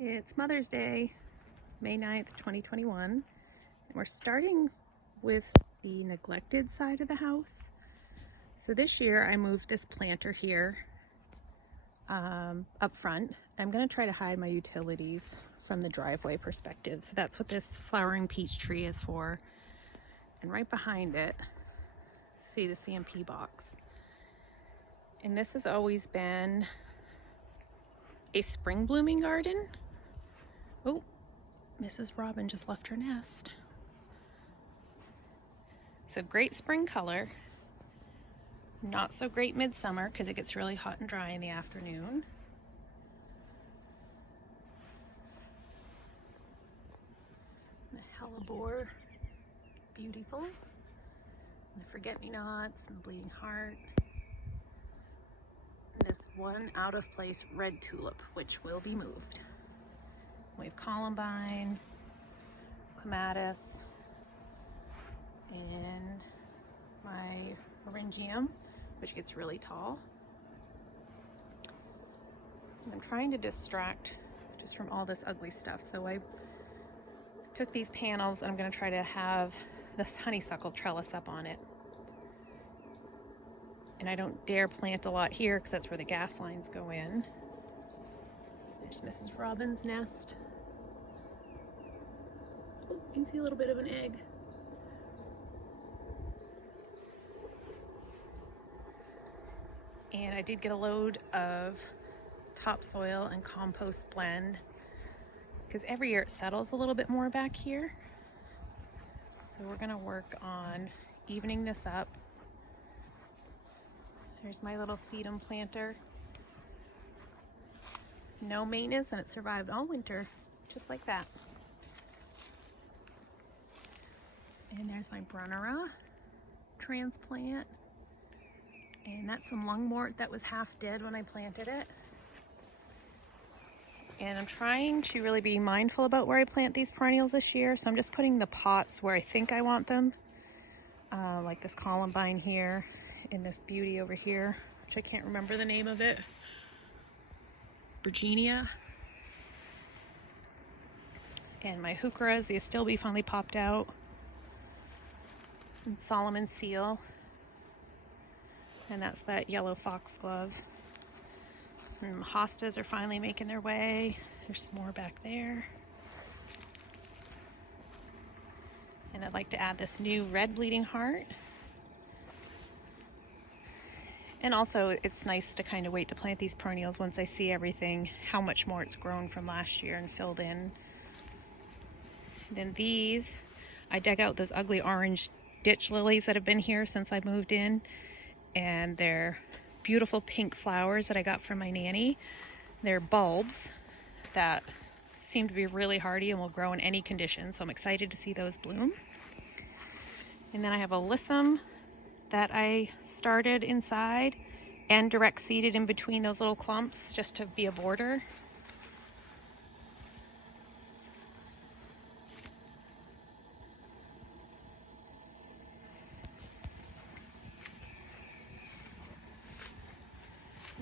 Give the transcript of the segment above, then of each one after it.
It's Mother's Day, May 9th, 2021. And we're starting with the neglected side of the house. So this year I moved this planter here up front. I'm going to try to hide my utilities from the driveway perspective. So that's what this flowering peach tree is for. And right behind it, see the CMP box. And this has always been a spring blooming garden. Oh, Mrs. Robin just left her nest. So great spring color, not so great midsummer because it gets really hot and dry in the afternoon. The hellebore, beautiful. And the forget-me-nots and bleeding heart. And this one out of place red tulip, which will be moved. We have columbine, clematis, and my orangium, which gets really tall. And I'm trying to distract just from all this ugly stuff. So I took these panels and I'm going to try to have this honeysuckle trellis up on it. And I don't dare plant a lot here because that's where the gas lines go in. There's Mrs. Robin's nest. Oh, you can see a little bit of an egg. And I did get a load of topsoil and compost blend because every year it settles a little bit more back here. So we're gonna work on evening this up. There's my little sedum planter. No maintenance and it survived all winter, just like that. And there's my Brunnera transplant. And that's some lungwort that was half dead when I planted it. And I'm trying to really be mindful about where I plant these perennials this year. So I'm just putting the pots where I think I want them. Like this columbine here and this beauty over here, which I can't remember the name of it. Virginia. And my heucheras, the astilbe finally popped out. And Solomon seal. And that's that yellow foxglove. And the hostas are finally making their way. There's some more back there. And I'd like to add this new red bleeding heart. And also it's nice to kind of wait to plant these perennials once I see everything, how much more it's grown from last year and filled in. And then these, I dug out those ugly orange ditch lilies that have been here since I moved in. And they're beautiful pink flowers that I got from my nanny. They're bulbs that seem to be really hardy and will grow in any condition, so I'm excited to see those bloom. And then I have a alyssum that I started inside and direct seeded in between those little clumps just to be a border.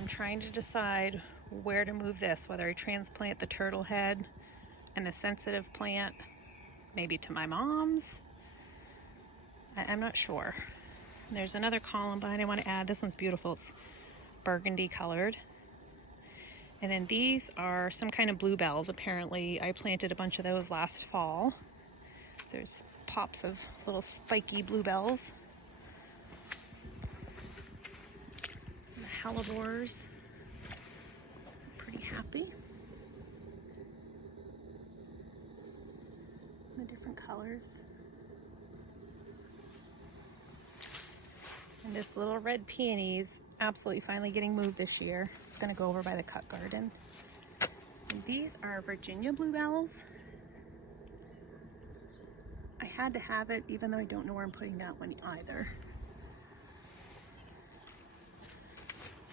I'm trying to decide where to move this, whether I transplant the turtle head and the sensitive plant maybe to my mom's. I'm not sure. And there's another columbine I want to add. This one's beautiful. It's burgundy colored. And then these are some kind of bluebells. Apparently I planted a bunch of those last fall. There's pops of little spiky bluebells. Hellebores, pretty happy. The different colors. And this little red peony is absolutely finally getting moved this year. It's going to go over by the cut garden. And these are Virginia bluebells. I had to have it even though I don't know where I'm putting that one either.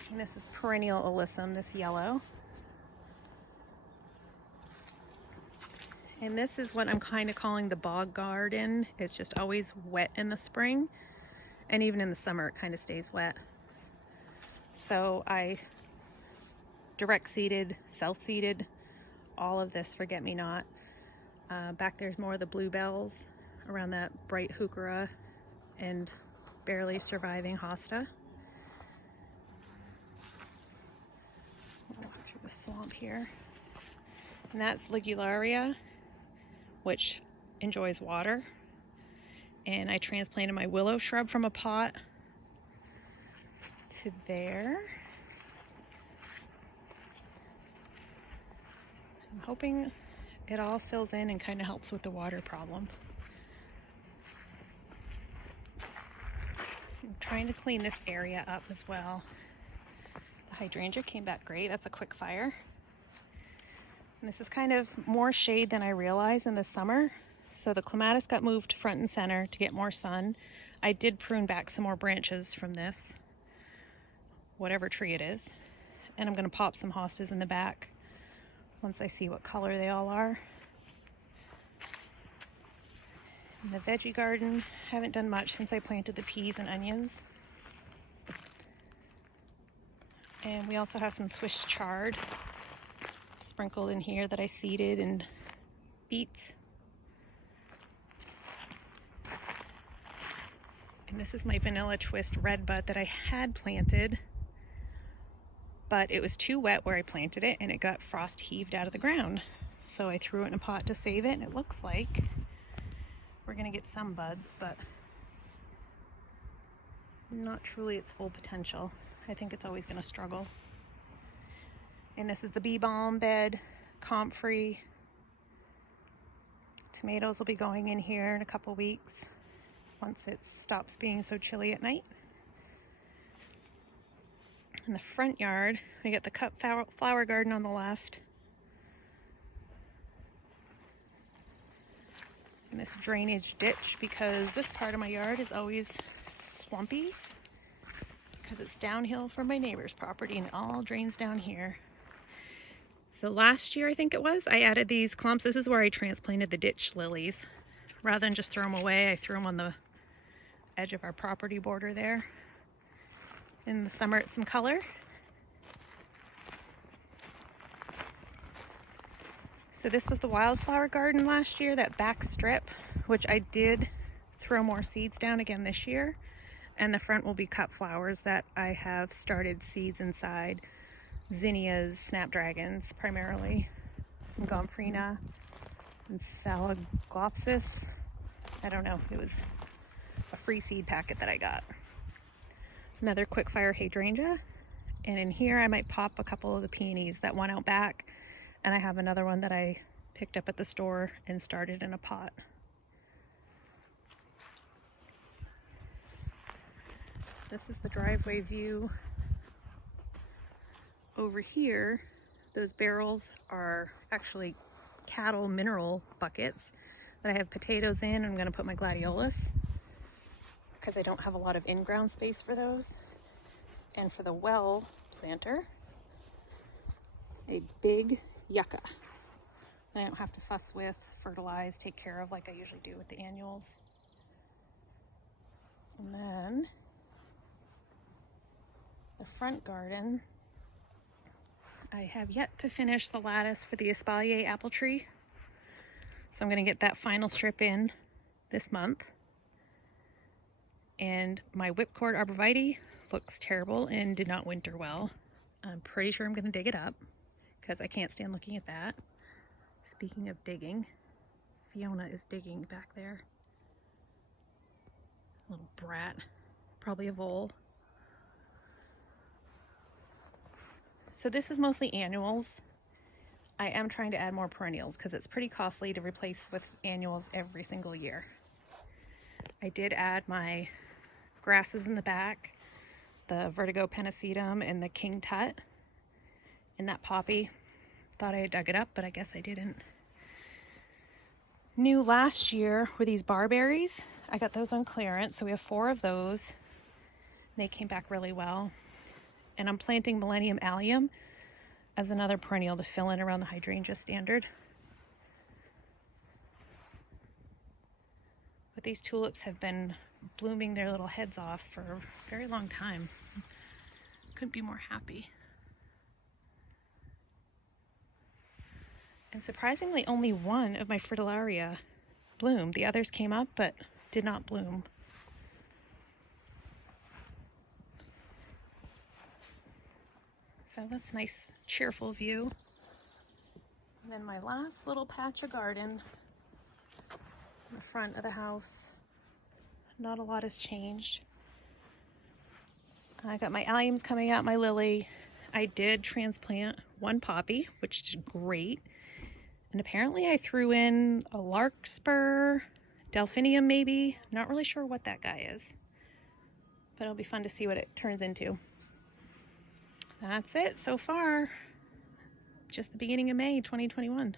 And this is perennial alyssum, this yellow. And this is what I'm kind of calling the Bog Garden. It's just always wet in the spring. And even in the summer, it kind of stays wet. So I direct seeded, self-seeded all of this forget-me-not. Back there's more of the bluebells around that bright heuchera and barely surviving hosta. Walk through the swamp here. And that's Ligularia, which enjoys water. And I transplanted my willow shrub from a pot to there. I'm hoping it all fills in and kind of helps with the water problem. I'm trying to clean this area up as well. The hydrangea came back great. That's a quick fire. And this is kind of more shade than I realized in the summer. So the clematis got moved front and center to get more sun. I did prune back some more branches from this, whatever tree it is. And I'm going to pop some hostas in the back once I see what color they all are. In the veggie garden, haven't done much since I planted the peas and onions. And we also have some Swiss chard sprinkled in here that I seeded, and beets. And this is my vanilla twist red bud that I had planted, but it was too wet where I planted it and it got frost heaved out of the ground. So I threw it in a pot to save it, and it looks like we're gonna get some buds, but not truly its full potential. I think it's always gonna struggle. And this is the bee balm bed, comfrey. Tomatoes will be going in here in a couple weeks once it stops being so chilly at night. In the front yard, we got the cut flower garden on the left. And this drainage ditch, because this part of my yard is always swampy because it's downhill from my neighbor's property and it all drains down here. So last year, I think it was, I added these clumps. This is where I transplanted the ditch lilies. Rather than just throw them away, I threw them on the edge of our property border there. In the summer, it's some color. So this was the wildflower garden last year, that back strip, which I did throw more seeds down again this year. And the front will be cut flowers that I have started seeds inside. Zinnias, snapdragons primarily, some gomphrena, and salaglopsis. I don't know, it was a free seed packet that I got. Another quick fire hydrangea, and in here I might pop a couple of the peonies, that one out back, and I have another one that I picked up at the store and started in a pot. This is the driveway view. Over here, those barrels are actually cattle mineral buckets that I have potatoes in. I'm going to put my gladiolus because I don't have a lot of in-ground space for those. And for the well planter, a big yucca that I don't have to fuss with, fertilize, take care of like I usually do with the annuals. And then the front garden, I have yet to finish the lattice for the espalier apple tree. So I'm going to get that final strip in this month. And my whipcord arborvitae looks terrible and did not winter well. I'm pretty sure I'm going to dig it up because I can't stand looking at that. Speaking of digging, Fiona is digging back there. Little brat, probably a vole. So this is mostly annuals. I am trying to add more perennials because it's pretty costly to replace with annuals every single year. I did add my grasses in the back, the vertigo pennisetum and the king tut, and that poppy. Thought I had dug it up, but I guess I didn't. New last year were these barberries. I got those on clearance, so we have 4 of those. They came back really well. And I'm planting Millennium Allium as another perennial to fill in around the hydrangea standard. But these tulips have been blooming their little heads off for a very long time. Couldn't be more happy. And surprisingly, only one of my fritillaria bloomed. The others came up, but did not bloom. So that's a nice, cheerful view. And then my last little patch of garden in the front of the house. Not a lot has changed. I got my alliums coming out, my lily. I did transplant one poppy, which is great. And apparently I threw in a larkspur, delphinium maybe. Not really sure what that guy is. But it'll be fun to see what it turns into. That's it so far. Just the beginning of May 2021.